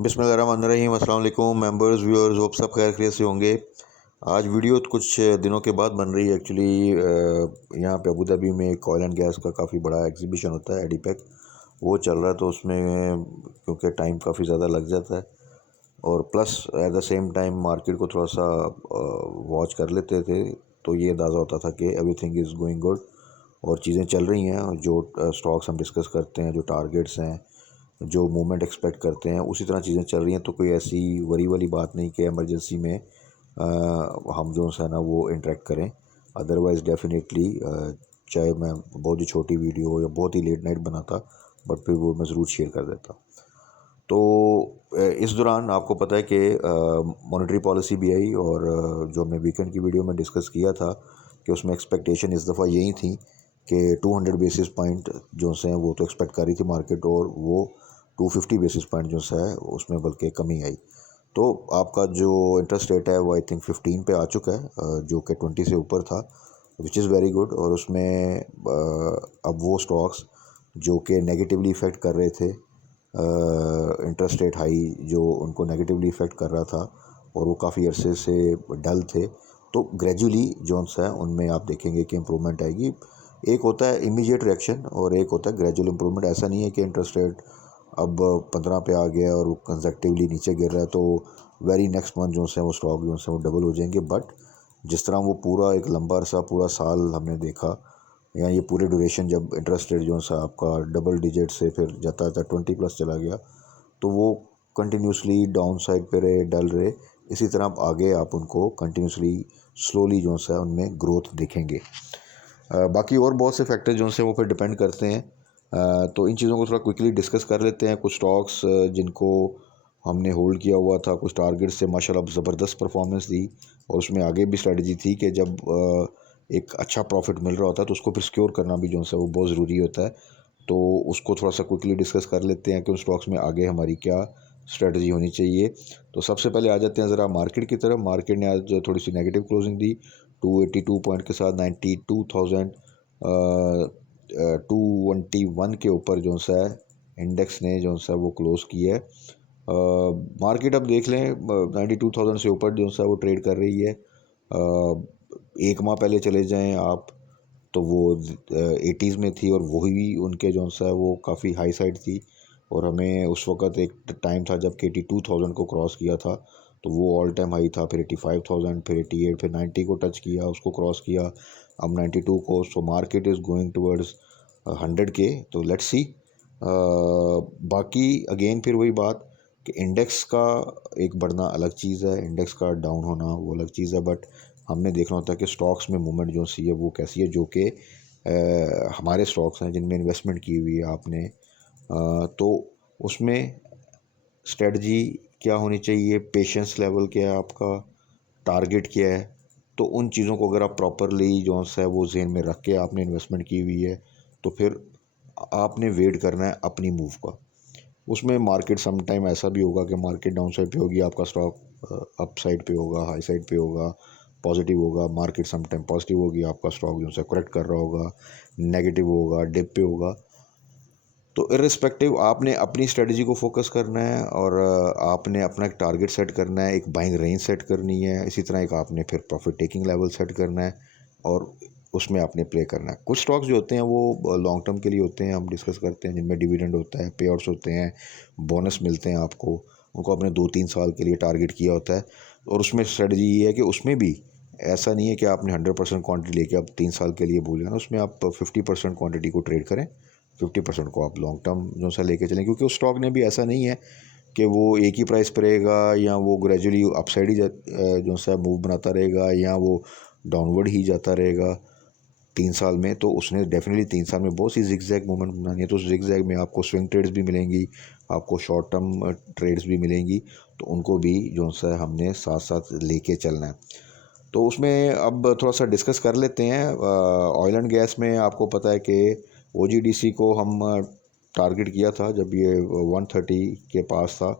बिस्मिल्लाहिर्रहमानिर्रहीम। अस्सलाम वालेकुम मेंबर्स व्यूअर्स, होप सब खैर खैरियत से होंगे। आज वीडियो तो कुछ दिनों के बाद बन रही है एक्चुअली। यहाँ पे अबू धाबी में एक ऑयल एंड गैस का काफ़ी बड़ा एग्जीबिशन होता है, एडीपेक। वो चल रहा है, तो उसमें क्योंकि टाइम काफ़ी ज़्यादा लग जाता है और plus at the same time market को थोड़ा सा वॉच कर लेते थे, तो ये अंदाज़ा होता था कि एवरीथिंग इज़ गोइंग गुड और चीज़ें चल रही हैं। जो स्टॉक्स हम डिस्कस करते हैं, जो टारगेट्स हैं, जो मूवमेंट एक्सपेक्ट करते हैं, उसी तरह चीज़ें चल रही हैं। तो कोई ऐसी वरी वाली बात नहीं कि इमरजेंसी में हम जो है ना वो इंटरेक्ट करें। अदरवाइज़ डेफिनेटली चाहे मैं बहुत ही छोटी वीडियो या बहुत ही लेट नाइट बनाता, बट फिर वो मैं ज़रूर शेयर कर देता। तो इस दौरान आपको पता है कि मॉनेटरी पॉलिसी भी आई और जो हमने वीकेंड की वीडियो में डिस्कस किया था कि उसमें एक्सपेक्टेशन इस दफ़ा यही थी कि 200 बेसिस पॉइंट जो से हैं वो तो एक्सपेक्ट कर रही थी मार्केट, और वो 250 बेसिस पॉइंट जो है उसमें बल्कि कमी आई। तो आपका जो इंटरेस्ट रेट है वो आई थिंक 15 पे आ चुका है, जो कि 20 से ऊपर था, विच इज़ वेरी गुड। और उसमें अब वो स्टॉक्स जो कि नेगेटिवली इफ़ेक्ट कर रहे थे, इंटरेस्ट रेट हाई जो उनको नेगेटिवली इफ़ेक्ट कर रहा था और वो काफ़ी अरसे से डल थे, तो ग्रेजुअली जोन्स है उनमें आप देखेंगे कि इम्प्रूवमेंट आएगी। एक होता है इमीडिएट रिएक्शन और एक होता है ग्रेजुअल इम्प्रूवमेंट। ऐसा नहीं है कि इंटरेस्ट रेट अब 15 पे आ गया और वो कंसेक्टिवली नीचे गिर रहा है तो वेरी नेक्स्ट मंथ जो है वो स्टॉक जो है वो डबल हो जाएंगे। बट जिस तरह वो पूरा एक लंबा अरसा पूरा साल हमने देखा, या ये पूरे ड्यूरेशन जब इंटरेस्ट रेट जो सा आपका डबल डिजिट से फिर जाता जाता 20+ चला गया, तो वो कंटिन्यूसली डाउन साइड पे रहे, डल रहे। इसी तरह आप आगे आप उनको कंटिन्यूसली स्लोली जो सा उनमें ग्रोथ देखेंगे। बाकी और बहुत से फैक्टर जो से वो फिर डिपेंड करते हैं। तो इन चीज़ों को थोड़ा क्विकली डिस्कस कर लेते हैं। कुछ स्टॉक्स जिनको हमने होल्ड किया हुआ था, कुछ टारगेट से माशाल्लाह ज़बरदस्त परफॉर्मेंस दी, और उसमें आगे भी स्ट्रेटजी थी कि जब एक अच्छा प्रॉफिट मिल रहा होता है तो उसको फिर सिक्योर करना भी जो है वो बहुत ज़रूरी होता है। तो उसको थोड़ा सा क्विकली डिस्कस कर लेते हैं कि उन स्टॉक्स में आगे हमारी क्या स्ट्रेटजी होनी चाहिए। तो सबसे पहले आ जाते हैं ज़रा मार्केट की तरफ। मार्केट ने आज थोड़ी सी नेगेटिव क्लोजिंग दी 282 पॉइंट के साथ, 92,221 के ऊपर जो सा इंडेक्स ने जो सा वो क्लोज़ किया है। मार्केट अब देख लें 92,000 से ऊपर जो सा वो ट्रेड कर रही है। एक माह पहले चले जाएं आप तो वो 80s में थी और वही उनके जो सा वो काफ़ी हाई साइड थी, और हमें उस वक़्त एक टाइम था जब 82,000 को क्रॉस किया था, तो वो ऑल टाइम हाई था। फिर 85,000, फिर 88, फिर 90 को टच किया, उसको क्रॉस किया, अब 92 को। So market is going towards 100 के। तो लेट्स सी। बाकी अगेन फिर वही बात कि इंडेक्स का एक बढ़ना अलग चीज़ है, इंडेक्स का डाउन होना वो अलग चीज़ है। बट हमने देखना होता है कि स्टॉक्स में मूवमेंट जो सी है वो कैसी है, जो कि हमारे स्टॉक्स हैं जिनमें इन्वेस्टमेंट की हुई है आपने। तो उसमें स्ट्रेटजी क्या होनी चाहिए, पेशेंस लेवल क्या है आपका, टारगेट क्या है। तो उन चीज़ों को अगर आप प्रॉपरली जो है वो जेहन में रख के आपने इन्वेस्टमेंट की हुई है, तो फिर आपने वेट करना है अपनी मूव का। उसमें मार्केट सम टाइम ऐसा भी होगा कि मार्केट डाउन साइड पे होगी, आपका स्टॉक अप साइड पे होगा, हाई साइड पे होगा, पॉजिटिव होगा। मार्केट सम टाइम पॉजिटिव होगी, आपका स्टॉक जो है करेक्ट कर रहा होगा, नेगेटिव होगा, डिप पे होगा। तो इर्रिस्पेक्टिव आपने अपनी स्ट्रेटजी को फोकस करना है और आपने अपना एक टारगेट सेट करना है, एक बाइंग रेंज सेट करनी है। इसी तरह एक आपने फिर प्रॉफिट टेकिंग लेवल सेट करना है और उसमें आपने प्ले करना है। कुछ स्टॉक्स जो होते हैं वो लॉन्ग टर्म के लिए होते हैं, हम डिस्कस करते हैं, जिनमें डिविडेंड होता है, पे आउट्स होते हैं, बोनस मिलते हैं आपको। उनको आपने 2-3 साल के लिए टारगेट किया होता है, और उसमें स्ट्रेटजी ये है कि उसमें भी ऐसा नहीं है कि आपने 100% क्वान्टिटी लेके आप 3 साल के लिए भूल जाना। उसमें आप 50% क्वान्टिटी को ट्रेड करें, 50% को आप लॉन्ग टर्म जो सा लेके चलें, क्योंकि उस स्टॉक ने भी ऐसा नहीं है कि वो एक ही प्राइस पर रहेगा या वो ग्रेजुअली अपसाइड ही जो सा मूव बनाता रहेगा या वो डाउनवर्ड ही जाता रहेगा 3 साल में। तो उसने डेफिनेटली 3 साल में बहुत सी जिगजैग मूवमेंट बनानी है। तो उस जिगजैग में आपको स्विंग ट्रेड्स भी मिलेंगी, आपको शॉर्ट टर्म ट्रेड्स भी मिलेंगी, तो उनको भी जो सा हमने साथ साथ लेके चलना है। तो उसमें अब थोड़ा सा डिस्कस कर लेते हैं। ऑयल एंड गैस में आपको पता है कि OGDC को हम टारगेट किया था जब ये 130 के पास था,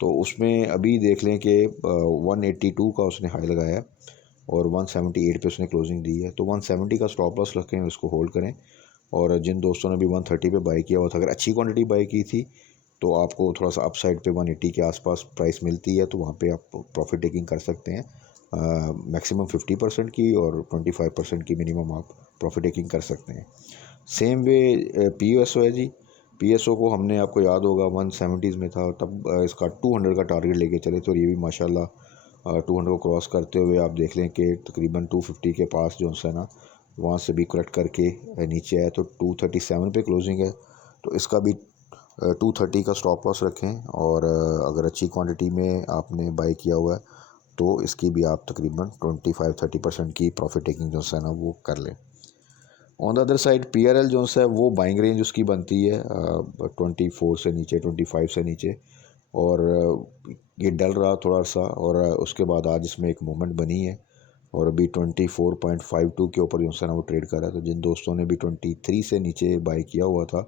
तो उसमें अभी देख लें कि 182 का उसने हाई लगाया है और 178 पे उसने क्लोजिंग दी है। तो 170 का स्टॉप लॉस रखें, उसको होल्ड करें। और जिन दोस्तों ने भी 130 पे बाई किया हुआ था, अगर अच्छी क्वांटिटी बाई की थी तो आपको थोड़ा सा अप साइड पे 180 के आसपास प्राइस मिलती है, तो वहाँ पे आप प्रॉफिट टेकिंग कर सकते हैं। मैक्सिमम 50% की और 25% की मिनिमम आप प्रॉफिट टेकिंग कर सकते हैं। सेम वे PSO है जी। PSO को हमने, आपको याद होगा, 170s में था, तब इसका 200 का टारगेट लेके चले, तो ये भी माशाल्लाह 200 को क्रॉस करते हुए आप देख लें कि तकरीबन 250 के पास जो है ना, वहाँ से भी करेक्ट करके नीचे आया, तो 237 पे क्लोजिंग है। तो इसका भी 230 का स्टॉप लॉस रखें, और अगर अच्छी क्वांटिटी में आपने बाई किया हुआ है तो इसकी भी आप तकरीबन 25-30% की प्रॉफिट टेकिंग जो है ना वो कर लें। On the other side PRL जो है वो बाइंग रेंज उसकी बनती है 24 से नीचे, 25 से नीचे, और ये डल रहा थोड़ा सा, और उसके बाद आज इसमें एक मूवमेंट बनी है, और अभी 24.52 के ऊपर जो है ना वो ट्रेड कर रहा है। तो जिन दोस्तों ने भी 23 से नीचे बाई किया हुआ था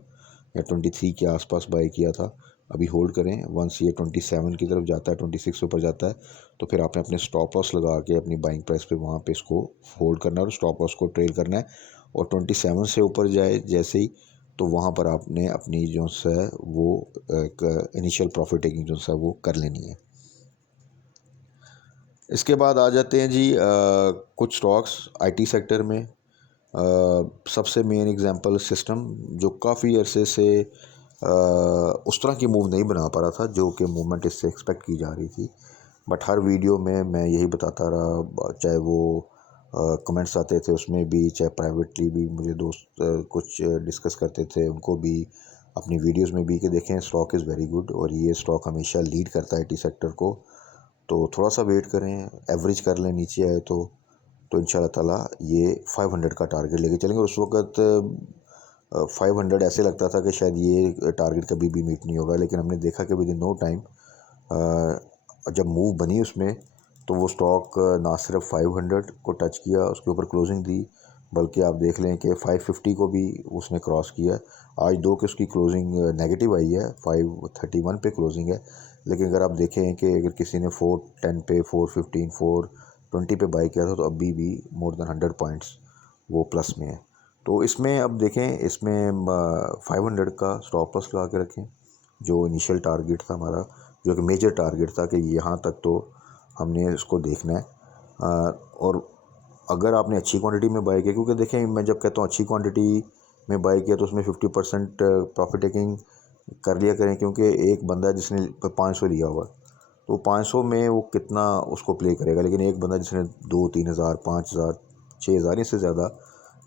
या 23 के आसपास बाई किया था, अभी होल्ड करें। वंस ये 27 की तरफ जाता है, 26 से ऊपर जाता है, तो फिर आपने अपने स्टॉप लॉस लगा के अपनी बाइंग प्राइस पे वहाँ पे इसको होल्ड करना है और स्टॉप लॉस को ट्रेल करना है। और 27 से ऊपर जाए जैसे ही, तो वहाँ पर आपने अपनी जो है वो एक इनिशियल प्रॉफिट टेकिंग जो है वो कर लेनी है। इसके बाद आ जाते हैं जी कुछ स्टॉक्स IT सेक्टर में। सबसे मेन एग्जांपल सिस्टम, जो काफ़ी अरसे से उस तरह की मूव नहीं बना पा रहा था जो कि मूवमेंट इससे एक्सपेक्ट की जा रही थी, बट हर वीडियो में मैं यही बताता रहा, चाहे वो कमेंट्स आते थे उसमें भी, चाहे प्राइवेटली भी मुझे दोस्त कुछ डिस्कस करते थे, उनको भी अपनी वीडियोस में भी, कि देखें स्टॉक इज़ वेरी गुड और ये स्टॉक हमेशा लीड करता है IT सेक्टर को, तो थोड़ा सा वेट करें, एवरेज कर लें नीचे आए तो इंशाल्लाह ताला ये 500 का टारगेट लेके चलेंगे। और उस वक्त 500 ऐसे लगता था कि शायद ये टारगेट कभी भी मीट नहीं होगा, लेकिन हमने देखा कि विद इन नो टाइम जब मूव बनी उसमें, तो वो स्टॉक ना सिर्फ 500 को टच किया, उसके ऊपर क्लोजिंग दी, बल्कि आप देख लें कि 550 को भी उसने क्रॉस किया। आज दो कि उसकी क्लोजिंग नेगेटिव आई है, 531 पे क्लोजिंग है, लेकिन अगर आप देखें कि अगर किसी ने 410 पे, 415, 420 पे बाई किया था, तो अभी भी मोर देन 100 पॉइंट्स वो प्लस में है। तो इसमें अब देखें, इसमें 500 का स्टॉप लॉस लगा के रखें, जो इनिशियल टारगेट था हमारा, जो कि मेजर टारगेट था कि यहाँ तक तो हमने इसको देखना है। और अगर आपने अच्छी क्वांटिटी में बाई किया, क्योंकि देखें मैं जब कहता हूँ अच्छी क्वांटिटी में बाई किया, तो उसमें 50% प्रॉफिट टेकिंग कर लिया करें, क्योंकि एक बंदा जिसने 500 लिया हुआ, तो 500 में वो कितना उसको प्ले करेगा, लेकिन एक बंदा जिसने 2-3 हज़ार, 5 हज़ार, 6 हज़ार, इससे ज़्यादा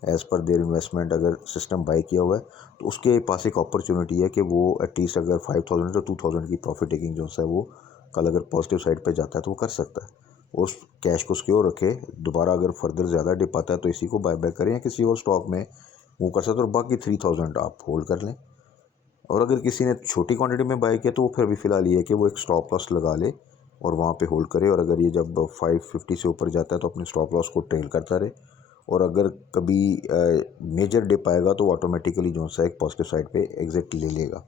एज़ पर देयर इन्वेस्टमेंट अगर सिस्टम बाई किया हुआ है, तो उसके पास एक अपॉर्चुनिटी है कि वो एटलीस्ट अगर 5000 तो 2000 की प्रॉफिट टेकिंग जो है वो कल अगर पॉजिटिव साइड पे जाता है तो वो कर सकता है। उस कैश को सिक्योर रखे, दोबारा अगर फर्दर ज़्यादा डिप आता है तो इसी को बाय बैक करें या किसी और स्टॉक में मूव कर सकते हैं, और बाकी 3000 आप होल्ड कर लें। और अगर किसी ने छोटी क्वांटिटी में बाय किया, तो वो फिर भी फ़िलहाल ये है कि वो एक स्टॉप लॉस लगा ले और वहाँ पे होल्ड करे, और अगर ये जब 550 से ऊपर जाता है तो अपने स्टॉप लॉस को ट्रेल करता रहे, और अगर कभी मेजर डिप आएगा तो ऑटोमेटिकली जो सा एक पॉजिटिव साइड पे एग्जिट ले लेगा।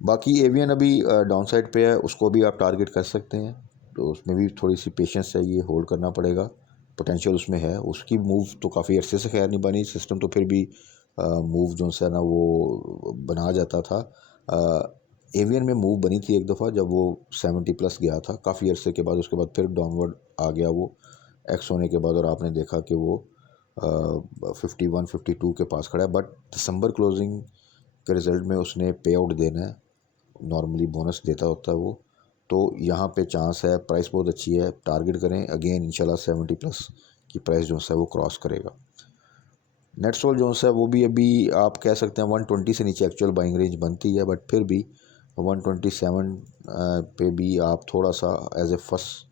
बाकी एवियन अभी डाउन साइड पे है, उसको भी आप टारगेट कर सकते हैं, तो उसमें भी थोड़ी सी पेशेंस चाहिए, होल्ड करना पड़ेगा, पोटेंशियल उसमें है। उसकी मूव तो काफ़ी अरसे से खैर नहीं बनी, सिस्टम तो फिर भी मूव जो है ना वो बना जाता था। एवियन में मूव बनी थी एक दफ़ा जब वो 70 प्लस गया था काफ़ी अरसे के बाद, उसके बाद फिर डाउनवर्ड आ गया वो एक्स होने के बाद, और आपने देखा कि वो 51-52 के पास खड़ा है। बट दिसंबर क्लोजिंग के रिज़ल्ट में उसने पे आउट देना है, नॉर्मली बोनस देता होता है वो, तो यहाँ पे चांस है, प्राइस बहुत अच्छी है, टारगेट करें अगेन इंशाल्लाह 70 प्लस की प्राइस जो है वो क्रॉस करेगा। नेटसोल जो है वो भी अभी आप कह सकते हैं 120 से नीचे एक्चुअल बाइंग रेंज बनती है, बट फिर भी 127 पे भी आप थोड़ा सा एज ए फर्स्ट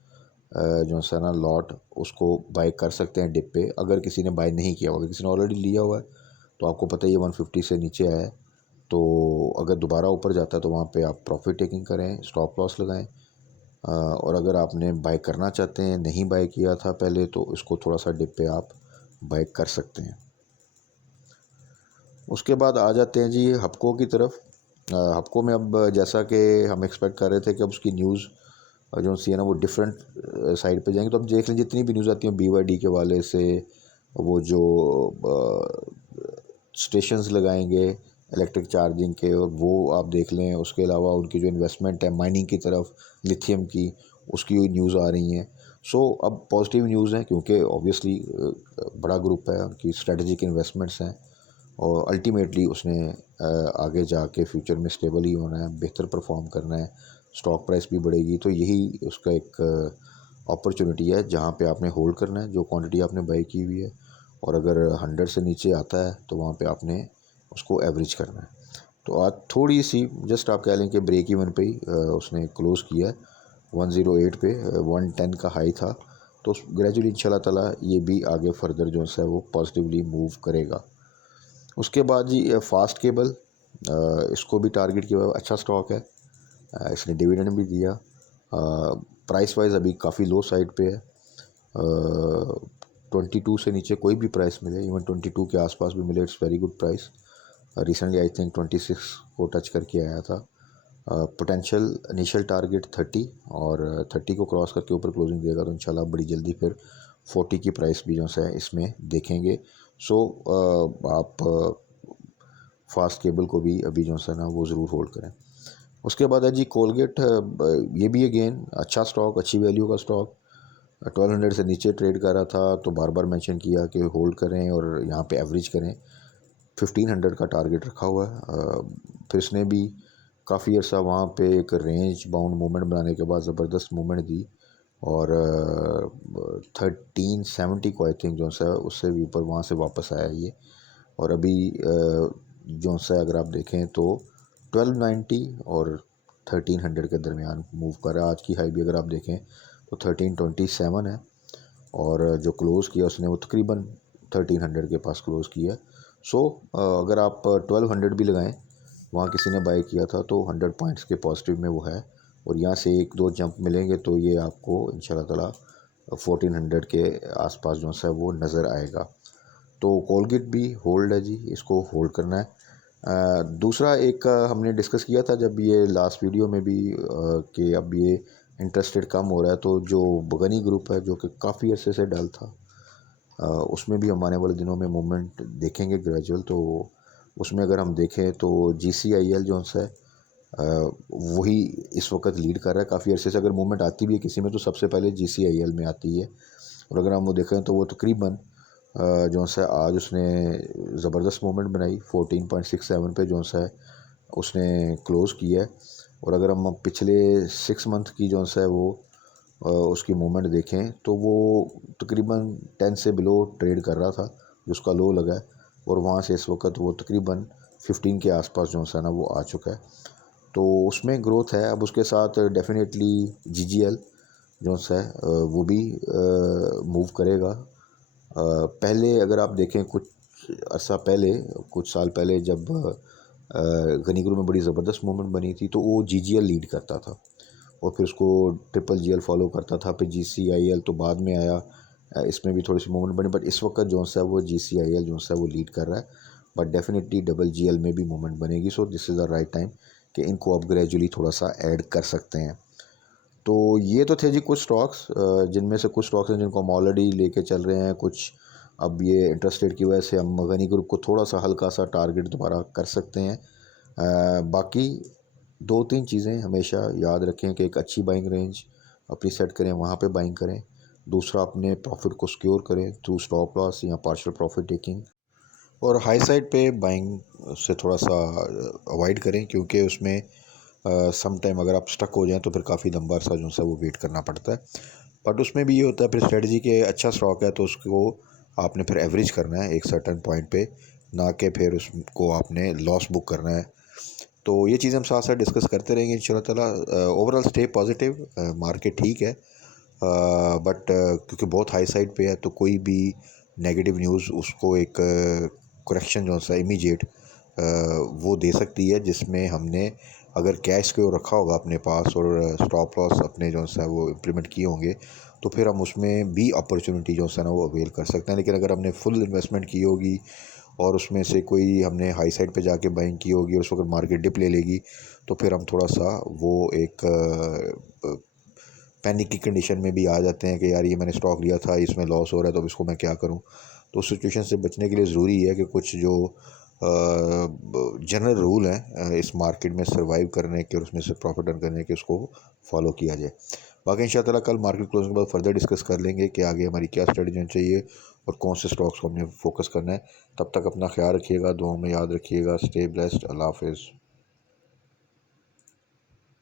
जो है ना लॉट उसको बाय कर सकते हैं डिप पे, अगर किसी ने बाय नहीं किया हुआ, अगर किसी ने ऑलरेडी लिया हुआ है तो आपको पता ही है 150 से नीचे आया है, तो अगर दोबारा ऊपर जाता है तो वहाँ पे आप प्रॉफिट टेकिंग करें, स्टॉप लॉस लगाएं। और अगर आपने बाय करना चाहते हैं, नहीं बाय किया था पहले, तो इसको थोड़ा सा डिप पे आप बाय कर सकते हैं। उसके बाद आ जाते हैं जी हपको की तरफ। हपको में अब जैसा कि हम एक्सपेक्ट कर रहे थे कि अब उसकी न्यूज़ जो सी है ना वो डिफरेंट साइड पे जाएंगे, तो अब देख लें जितनी भी न्यूज़ आती हैं BYD के वाले से, वो जो स्टेशंस लगाएंगे इलेक्ट्रिक चार्जिंग के, और वो आप देख लें। उसके अलावा उनकी जो इन्वेस्टमेंट है माइनिंग की तरफ, लिथियम की, उसकी न्यूज़ आ रही हैं। सो अब पॉजिटिव न्यूज़ हैं, क्योंकि ऑब्वियसली बड़ा ग्रुप है, उनकी स्ट्रेटजिक इन्वेस्टमेंट्स हैं, और अल्टीमेटली उसने आगे जाके फ्यूचर में स्टेबल ही होना है, बेहतर परफॉर्म करना है, स्टॉक प्राइस भी बढ़ेगी। तो यही उसका एक अपॉर्चुनिटी है जहाँ पे आपने होल्ड करना है जो क्वांटिटी आपने बाई की हुई है, और अगर 100 से नीचे आता है तो वहाँ पे आपने उसको एवरेज करना है। तो आज थोड़ी सी जस्ट आप कह लें कि ब्रेक इवन पे ही उसने क्लोज़ किया है 108 पे। 110 का हाई था, तो ग्रेजुअली इंशाल्लाह ताला ये भी आगे फर्दर जो है वो पॉजिटिवली मूव करेगा। उसके बाद जी फास्ट केबल, इसको भी टारगेट किया हुआ, अच्छा स्टॉक है। इसने डिविडेंड भी दिया। प्राइस वाइज अभी काफ़ी लो साइड पे है। 22 से नीचे कोई भी प्राइस मिले, इवन 22 के आसपास भी मिले, it's very good price. Recently I think 26 को टच करके आया था। पोटेंशियल इनिशियल टारगेट 30, और 30 को क्रॉस करके ऊपर क्लोजिंग देगा तो इंशाल्लाह बड़ी जल्दी फिर 40 की प्राइस भी जो है इसमें देखेंगे। सो आप फास्ट केबल को भी अभी जो है ना वो ज़रूर होल्ड करें। उसके बाद है जी कोलगेट। ये भी अगेन अच्छा स्टॉक, अच्छी वैल्यू का स्टॉक। 1200 से नीचे ट्रेड कर रहा था, तो बार बार मेंशन किया कि होल्ड करें और यहाँ पे एवरेज करें। 1500 का टारगेट रखा हुआ है। फिर इसने भी काफ़ी अर्सा वहाँ पे एक रेंज बाउंड मूवमेंट बनाने के बाद ज़बरदस्त मूवमेंट दी, और 1370 को आई थिंक जो है उससे भी ऊपर वहाँ से वापस आया ये। और अभी जो है अगर आप देखें तो 1290 और 1300 के दरमियान मूव कर रहा है। आज की हाई भी अगर आप देखें तो 1327 है, और जो क्लोज़ किया उसने वो तकरीबन 1300 के पास क्लोज़ किया। सो अगर आप 1200 भी लगाएं, वहाँ किसी ने बाई किया था तो 100 पॉइंट्स के पॉजिटिव में वो है, और यहाँ से एक दो जंप मिलेंगे तो ये आपको इंशाल्लाह ताला 1400 के आसपास जो है वो नज़र आएगा। तो कोलगेट भी होल्ड है जी, इसको होल्ड करना है। दूसरा एक हमने डिस्कस किया था जब ये लास्ट वीडियो में भी कि अब ये इंटरेस्टेड कम हो रहा है, तो जो बगनी ग्रुप है जो कि काफ़ी अरसे से डल था, उसमें भी हम आने वाले दिनों में मूवमेंट देखेंगे ग्रेजुअल। तो उसमें अगर हम देखें तो GCIL जो है वही इस वक्त लीड कर रहा है। काफ़ी अरसे से अगर मूवमेंट आती भी है किसी में तो सबसे पहले GCIL में आती है, और अगर हम वो देखें तो वो तकरीबन जो है आज उसने ज़बरदस्त मूवमेंट बनाई 14.67 पे जो है उसने क्लोज़ किया है। और अगर हम पिछले 6 मंथ की जो है वो उसकी मूवमेंट देखें तो वो तकरीबन 10 से बिलो ट्रेड कर रहा था, जो उसका लो लगा है, और वहाँ से इस वक्त वो तकरीबन 15 के आसपास जो है ना वो आ चुका है। तो उसमें ग्रोथ है। अब उसके साथ डेफिनेटली GGL जो है वो भी मूव करेगा। पहले अगर आप देखें कुछ अर्सा पहले, कुछ साल पहले जब गनी ग्रुप में बड़ी ज़बरदस्त मूवमेंट बनी थी तो वो GGL लीड करता था, और फिर उसको GGL फॉलो करता था, फिर GCIL तो बाद में आया। इसमें भी थोड़ी सी मूवमेंट बनी, बट इस वक्त जो है वो GCIL जो है वो लीड कर रहा है, बट डेफिनेटली GGL में भी मूवमेंट बनेगी। So this is the right time कि इनको अब ग्रेजुअली थोड़ा सा ऐड कर सकते हैं। तो ये तो थे जी कुछ स्टॉक्स, जिनमें से कुछ स्टॉक्स हैं जिनको हम ऑलरेडी लेके चल रहे हैं। कुछ अब ये इंटरेस्ट रेट की वजह से हम गनी ग्रुप को थोड़ा सा हल्का सा टारगेट दोबारा कर सकते हैं। बाकी दो तीन चीज़ें हमेशा याद रखें कि एक अच्छी बाइंग रेंज अपनी सेट करें, वहाँ पे बाइंग करें। दूसरा, अपने प्रॉफिट को सिक्योर करें थ्रू स्टॉप लॉस या पार्शियल प्रॉफिट टेकिंग, और हाई साइड पे बाइंग से थोड़ा सा अवॉइड करें, क्योंकि उसमें सम टाइम अगर आप स्टक हो जाएं तो फिर काफ़ी लंबा सा जो है वो वेट करना पड़ता है। बट उसमें भी ये होता है फिर स्ट्रेटजी के अच्छा स्टॉक है तो उसको आपने फिर एवरेज करना है एक सर्टेन पॉइंट पे, ना कि फिर उसको आपने लॉस बुक करना है। तो ये चीज़ हम साथ साथ डिस्कस करते रहेंगे इंशाल्लाह ताला। ओवरऑल स्टे पॉजिटिव, मार्केट ठीक है, बट क्योंकि बहुत हाई साइड पे है तो कोई भी नेगेटिव न्यूज़ उसको एक करेक्शन जो है इमीडिएट वो दे सकती है, जिसमें हमने अगर कैश को रखा होगा अपने पास और स्टॉप लॉस अपने जो है वो इम्प्लीमेंट किए होंगे तो फिर हम उसमें भी अपॉर्चुनिटी जो है ना वो अवेल कर सकते हैं। लेकिन अगर हमने फुल इन्वेस्टमेंट की होगी और उसमें से कोई हमने हाई साइड पे जाके बाइंग की होगी और उस वक्त मार्केट डिप ले लेगी तो फिर हम थोड़ा सा वो एक पैनिक की कंडीशन में भी आ जाते हैं कि यार ये मैंने स्टॉक लिया था, इसमें लॉस हो रहा है तो अब इसको मैं क्या करूं। तो उस सिचुएशन से बचने के लिए ज़रूरी है कि कुछ जो जनरल रूल हैं इस मार्केट में सर्वाइव करने के और उसमें से प्रॉफिट अर्न करने के, उसको फॉलो किया जाए। बाकी इंशाल्लाह कल मार्केट क्लोजिंग के बाद फर्दर डिस्कस कर लेंगे कि आगे हमारी क्या स्ट्रेटजी होनी चाहिए और कौन से स्टॉक्स को हमने फोकस करना है। तब तक अपना ख्याल रखिएगा, दुआओं में याद रखिएगा। Stay blessed. अल्लाह हाफिज़।